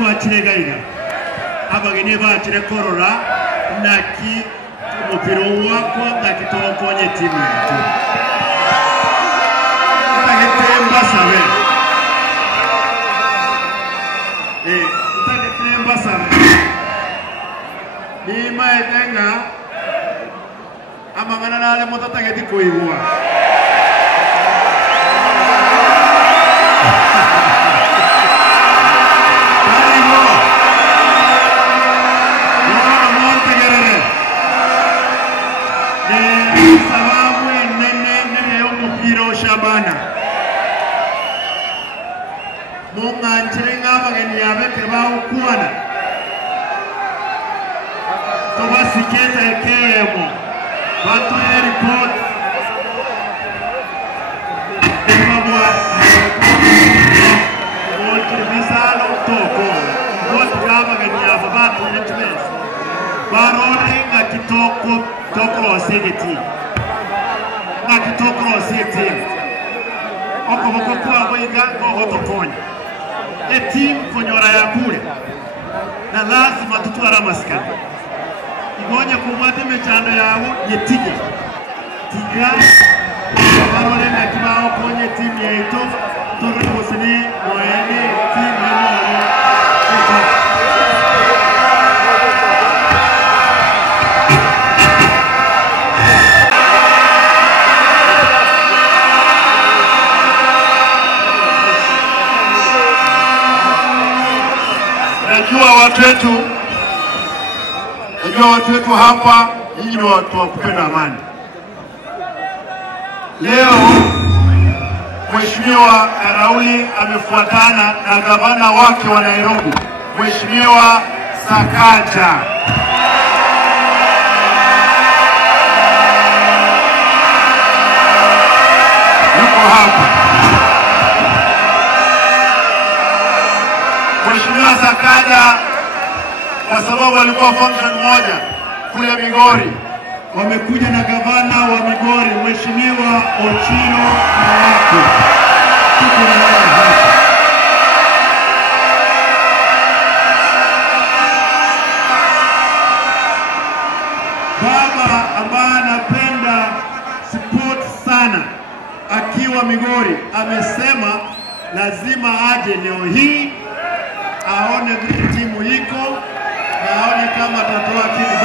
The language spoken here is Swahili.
twachirega abageni bachire korora naki umupira wakwa ngakitokonye timu yetu tagetemba sabe tagetemba sabe nima etenga amangana nale motata geti kuigwa sababu nene y'umupira w'Shabana munganjire ng'abageni abeke bawukwana tubasiketa ekemo batuye report ebabwa misalo toko ng'abageni abo batuye twese barolenga kitoko toko osegeti kitoko osegeti okoboko kwabo igango otokonya team konyora ya kule na lazima tutwara maskani igonye kubwate mechando yawo yetige tiga barolenga kibao konye team yeto tore bosene moene team yano Najua watu wetu hapa nyinyi ni watu wa kupenda amani. Leo Mheshimiwa Karauli amefuatana na gavana wake wa Nairobi, Mheshimiwa Sakaja. Yuko hapa. Mheshimiwa Sakaja kwa sababu walikuwa function moja kule Migori, wamekuja na gavana wa Migori Mheshimiwa Ochino Mawako. Tuko na yeye hapa. Baba ambaye anapenda support sana akiwa Migori amesema lazima aje leo hii aone vile timu iko na aone kama atatoa kitu.